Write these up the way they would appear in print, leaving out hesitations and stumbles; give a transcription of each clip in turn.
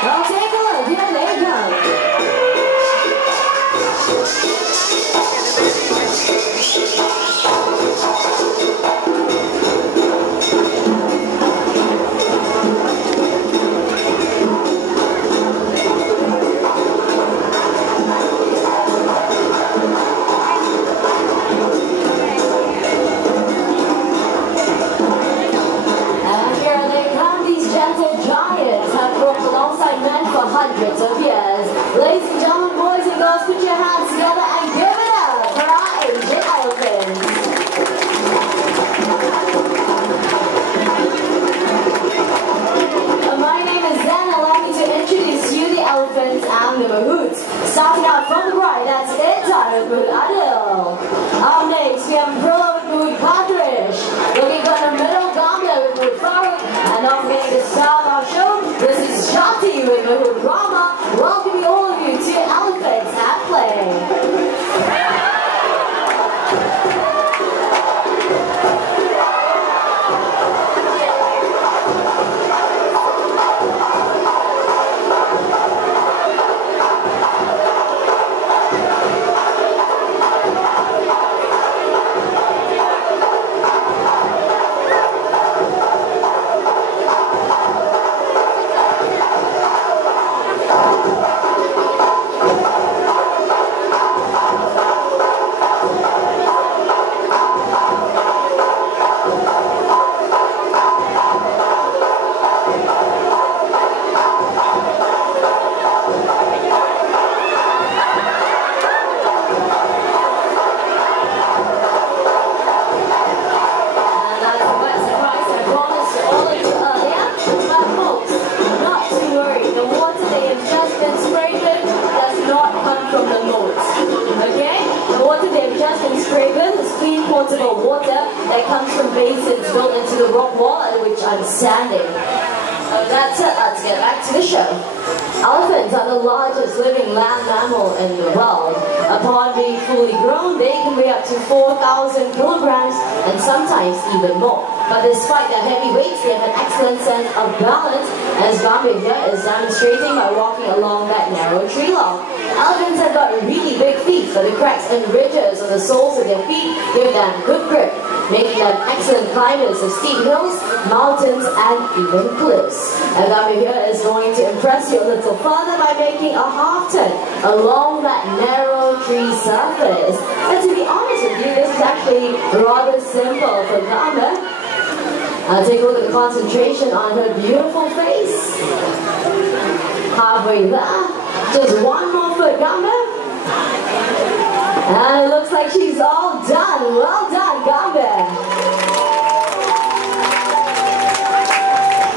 Now take a look, here they come. Hundreds of years. Ladies and gentlemen, boys and girls, put your hands together and give it up for our Asian elephants. My name is Zen. Allow me to introduce you the elephants and the mahouts. Starting out from the right, that's it, time with Mahout Adil. Up next, we have Pro with Mahout Partridge. Looking good in the middle, Gambler with Mahout Farooq. And not forgetting to start our show, this is Shati with Mahout Rama. Welcoming all of you to Elephants at Play. Portable water that comes from basins built into the rock wall at which I'm standing. That's it, let's get back to the show. Elephants are the largest living land mammal in the world. Upon being fully grown, they can weigh up to 4,000 kilograms and sometimes even more. But despite their heavy weights, they have an excellent sense of balance, as Gambia here is demonstrating by walking along that narrow tree log. Elephants have got really big feet, so the cracks and ridges on the soles of their feet give them good grip, making them excellent climbers of steep hills, mountains, and even cliffs. And Gambia here is going to impress you a little further by making a half turn along that narrow tree surface. And to be honest with you, this is actually rather simple for Gambia. Take a look at the concentration on her beautiful face. Halfway there. Just one more foot, Gambia. And it looks like she's all done. Well done, Gambia.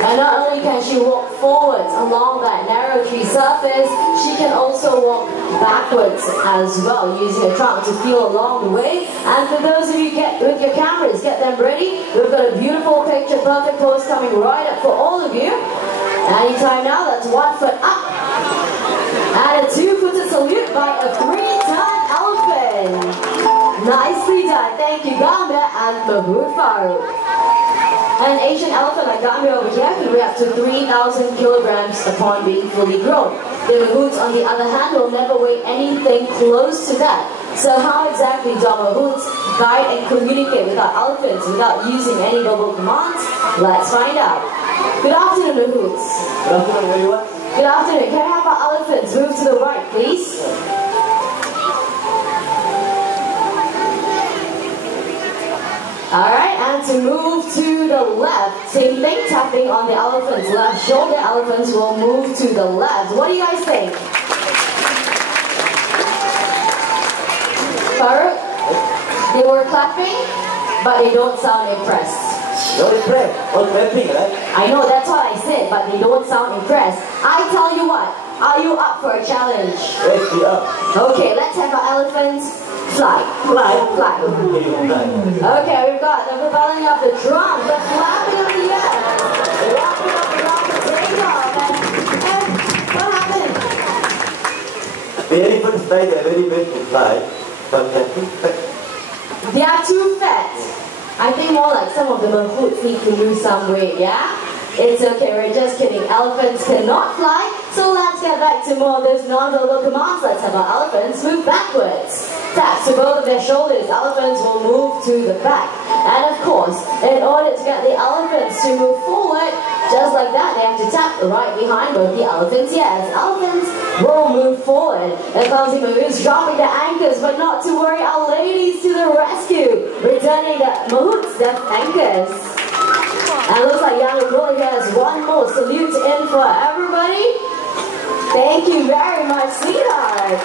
And not only can she walk forwards along that narrow tree surface, she can also walk backwards as well, using her trunk to feel along the way. And for those of you with your cameras, get them ready. We've got a beautiful picture perfect pose coming right up for all of you. Anytime now, that's 1 foot up. And a 2-footed salute by a 3-ton elephant. Nicely done. Thank you, Gambia and Mahout Farooq. An Asian elephant like Gambia over here can weigh up to 3,000 kilograms upon being fully grown. The mahouts, on the other hand, will never weigh anything close to that. So how exactly do mahouts guide and communicate with our elephants without using any verbal commands? Let's find out. Good afternoon, mahouts. Good afternoon, everyone. Good afternoon. Can I have our elephants move to the right, please? Alright, and to move to the left, same thing, tapping on the elephant's left shoulder. Elephants will move to the left. What do you guys think? Farooq, they were clapping, but they don't sound impressed. Don't impressed, all clapping, right? I know, that's what I said, but they don't sound impressed. I tell you what, are you up for a challenge? Yes, we are. Okay, let's have our elephants fly. Fly. Fly. Okay, we've got the propelling of the drum, the flapping of the air, walking up around the takeoff, and what happened? The elephants fly, they're very big to fly, but they're too fat. They are too fat. I think more like some of the mahouts need to lose some weight, yeah? It's okay, we're just kidding. Elephants cannot fly, so let's get back to more of those non-verbal commands. Let's have our elephants move backwards. Tap to both of their shoulders. Elephants will move to the back. And of course, in order to get the elephants to move forward, just like that, they have to tap right behind both the elephants' ears. Elephants will move forward. The clumsy moves, dropping the anchors, but not to worry, our ladies to the rescue, returning the mahouts, the anchors. And looks like Young Gorilla here has one more salute in for everybody. Thank you very much, sweetheart.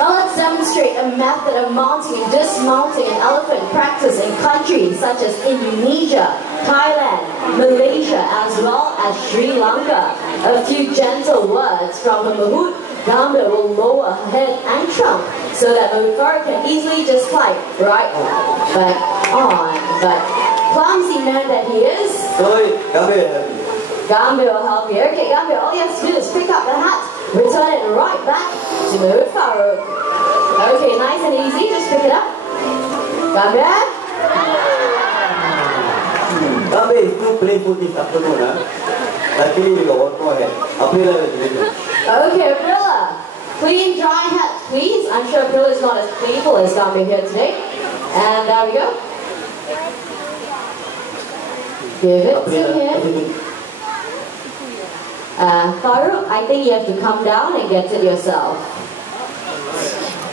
Now let's demonstrate a method of mounting and dismounting an elephant practice in countries such as Indonesia, Thailand, Malaysia, as well as Sri Lanka. A few gentle words from the mahout. Gambia will lower her head and trunk so that the fur can easily just slide right back on. But clumsy man that he is, Gambia will help you. Okay, Gambia, all you have to do is pick up the hat, return it right back to the Farouk. Okay, nice and easy, just pick it up. Gambia? Gambia is too playful this afternoon, huh? Luckily we got one more head. Aprila will do it. Okay, Aprila. Clean, dry hat, please. I'm sure Aprila is not as playful as Gambia here today. And there we go. Give it to him. Farouk, I think you have to come down and get it yourself.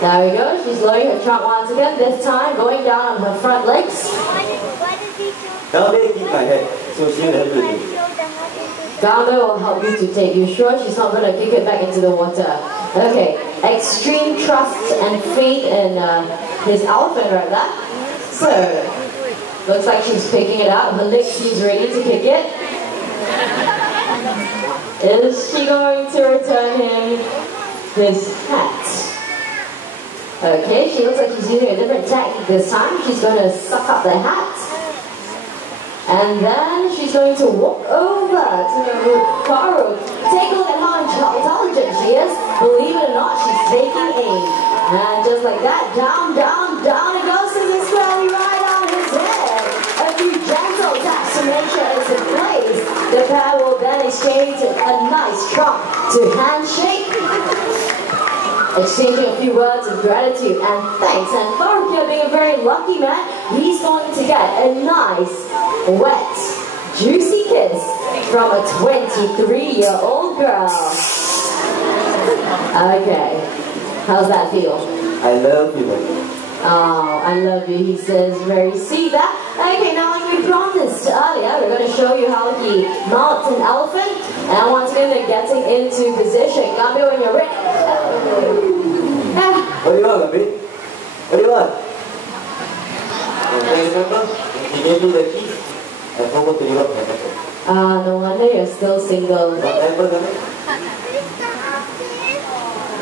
There we go. She's lowering her trunk once again. This time going down on her front legs. Gambia keep my head, so she will help you. Gambia will help you to take. You sure she's not going to kick it back into the water? Okay. Extreme trust and faith in his elephant right there. So, looks like she's picking it up. Her leg seems ready to kick it. Is she going to return him his hat? Okay, she looks like she's using a different technique this time. She's going to suck up the hat. And then she's going to walk over to the Farouk. Take a look at how intelligent she is. Believe it or not, she's taking aim. And just like that, down, down, down it goes to the squarely right on his head. A few gentle taps to make sure it's in place. The pair will then exchange a nice trunk to handshake. Exchanging a few words of gratitude and thanks. And Farouk here, being a very lucky man, he's going to get a nice, wet, juicy kiss from a 23-year-old girl. Okay, how's that feel? I love you, baby. Oh, I love you, he says, very sweet. Okay, now like we promised earlier, we're going to show you how he mounts an elephant. And once again, they're getting into position. Gambia, when you're ready. What do you want, Gambia? What do you want? Okay, remember? He gave me the key. I forgot to give up my apple. No wonder you're still single. What apple, Gambia?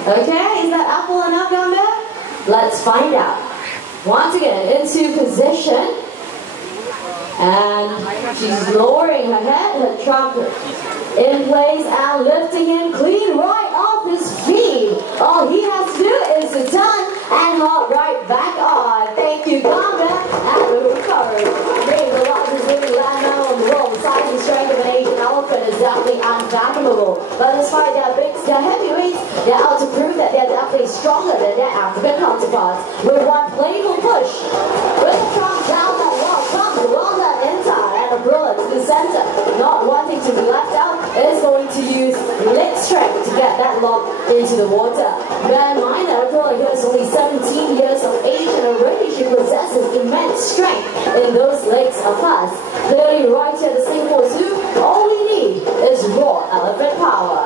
Okay, is that apple enough, Gambia? Let's find out. Once again, into position. And she's lowering her head, her trunk in place, and lifting him clean right off his feet. All he has to do is to turn and hop right back on. Thank you, Gambia, and the recovery. Being the largest living land mammal in the world, the size and strength of an Asian elephant is definitely unfathomable. But despite their heavyweights, they're out to prove that they're definitely stronger than their African counterparts. With one playful push, with the trunk down that wall, comes roll that inside and a brother to the center, not wanting to be left out, is going to use leg strength to get that lock into the water. Bear in mind that a girl here is only 17 years of age and already she possesses immense strength in those legs of hers. Clearly right here at the Singapore Zoo, all we need is raw elephant power.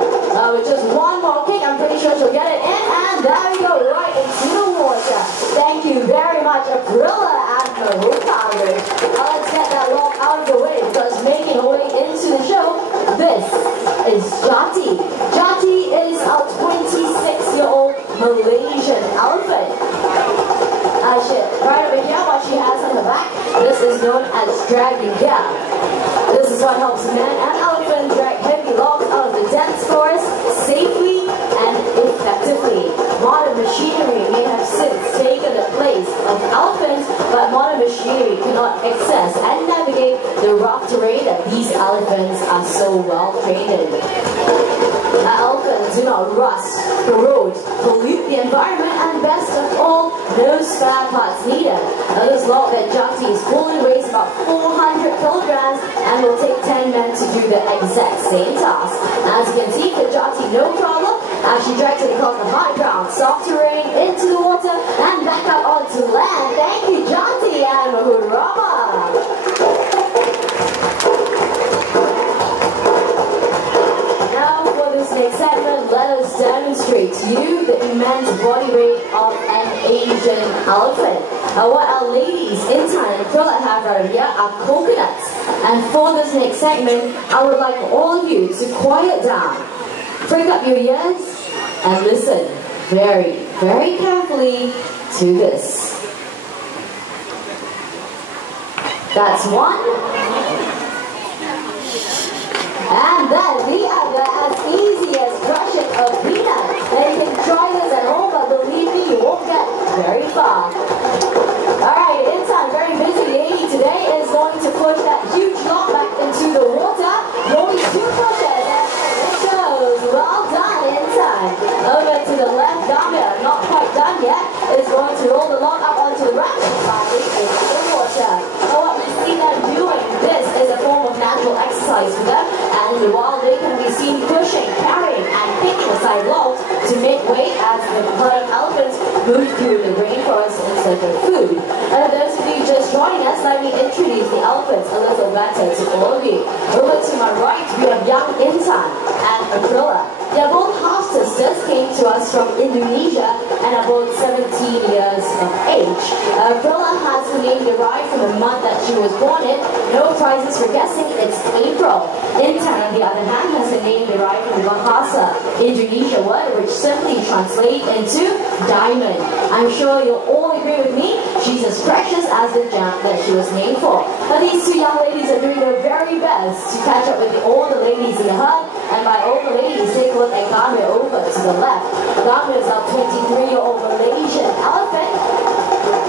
With just one more kick, I'm pretty sure she'll get it in, and there we go, right into the water. Thank you very much, Aprila and Maroon Powder. Now let's get that lock out of the way, because making her way into the show, this is Jati. Jati is a 26-year-old Malaysian elephant. Right over here, what she has on her back, this is known as dragging gear. This is what helps men and elephants drag heavy logs out of the dense forest safely and effectively. Modern machinery may have since taken the place of elephants, but modern machinery cannot access and navigate the rough terrain so well trained. Elephants do not rust, corrode, pollute the environment, and best of all, no spare parts needed. This log that Jati is pulling weighs about 400 kilograms and will take 10 men to do the exact same task. As you can see, for Jati, no problem, as she drags it across the high ground, soft terrain, into the water, and back up onto land. Thank you, Jati and Mahurama. Next segment, let us demonstrate to you the immense body weight of an Asian elephant. What our ladies in Thailand and Crete have right here are coconuts. And for this next segment, I would like all of you to quiet down, prick up your ears, and listen very, very carefully to this. That's one. And then the other, as easy as crushing a peanut. And you can try this at home, but believe me, you won't get very far. Alright, Intan, very busy lady today, is going to push that huge log back into the water. Only 2 pushes, and it goes. Well done, Intan. Over to the left, Gambia, not quite done yet, is going to roll the log up onto the right side into the water. And what we see them doing, this is a form of natural exercise for them. And while they can be seen pushing, carrying, and picking aside logs to make way as the herd of elephants move through the rainforest in search of food. And for those of you just joining us, let me introduce the elephants a little better to all of you. Over to my right, we have young Intan and Aquila. They are both half-sisters, came to us from Indonesia and are both 17 years of age. Aquila has her name derived from the month that she was born in. No prizes for guessing, it's April. Intan, on the other hand, has a name derived from the Bahasa Indonesia word, which simply translates into diamond. I'm sure you'll all agree with me, she's as precious as the gem that she was made for. But these 2 young ladies are doing their very best to catch up with all the ladies in the herd, and by all the ladies, take a look at Gambia over to the left. Gambia is a 23-year-old Malaysian elephant,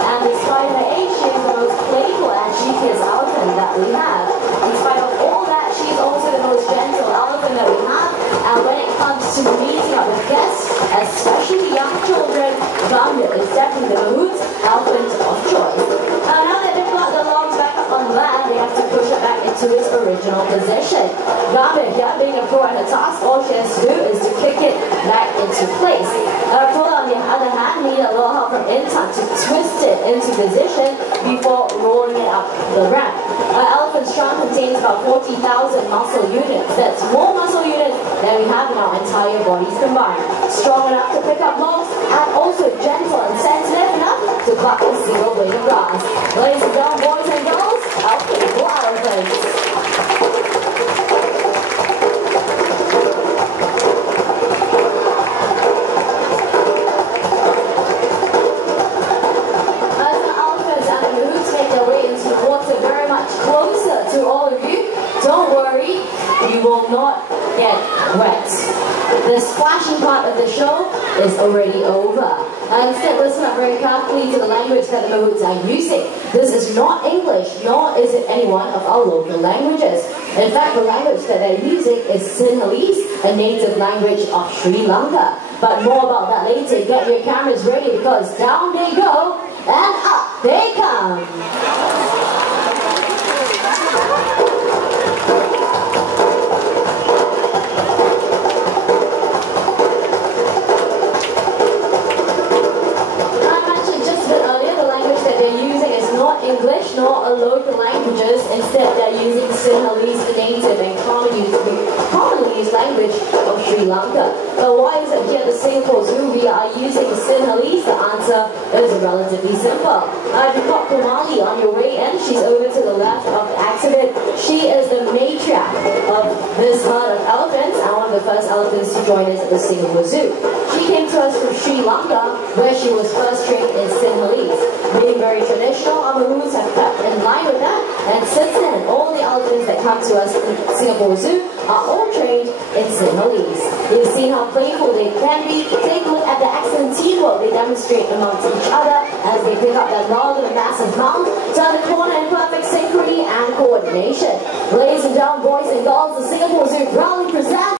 and despite her age, she is the most playful and cheekiest elephant that we have. In spite of all that, she's also the most gentle elephant that we have, and when it comes to meeting up with guests, especially young children, Gambia is definitely the Mahout's elephant of choice. Now that they've got the logs back up on land, we have to push it back into its original position. Gambia, here being a pro at her task, all she has to do is to kick it back into place. Pro, on the other hand, needed a little help from Intan to twist it into position before rolling it up the ramp. Elephant strong contains about 40,000 muscle units. That's more muscle units than we have in our entire bodies combined. Strong enough to pick up logs, and also gentle and sensitive enough to pluck a single blade of grass. Ladies and gentlemen, boys and girls, our playful elephants. Will not get wet. The splashing part of the show is already over. Instead, listen up very carefully to the language that the Mahouts are using. This is not English, nor is it any one of our local languages. In fact, the language that they're using is Sinhalese, a native language of Sri Lanka. But more about that later. Get your cameras ready, because down they go and up they come. English, nor a local languages. Instead, they're using Sinhalese, the native and commonly used language of Sri Lanka. But why is it here at the Singapore Zoo we are using Sinhalese? The answer is relatively simple. If you've got Kumali on your way in, she's over to the left of the exhibit. She is the matriarch of this herd of elephants and one of the first elephants to join us at the Singapore Zoo. She came to us from Sri Lanka, where she was first trained in Sinhalese. Being very traditional, our Mahouts have kept in line with that, and since then, all the elephants that come to us in Singapore Zoo are all trained in Sinhalese. You've seen how playful they can be. Take a look at the excellent teamwork they demonstrate amongst each other as they pick up that log in a massive mound, turn the corner in perfect synchrony, agility and coordination. Ladies and gentlemen, boys and girls, the Singapore Zoo proudly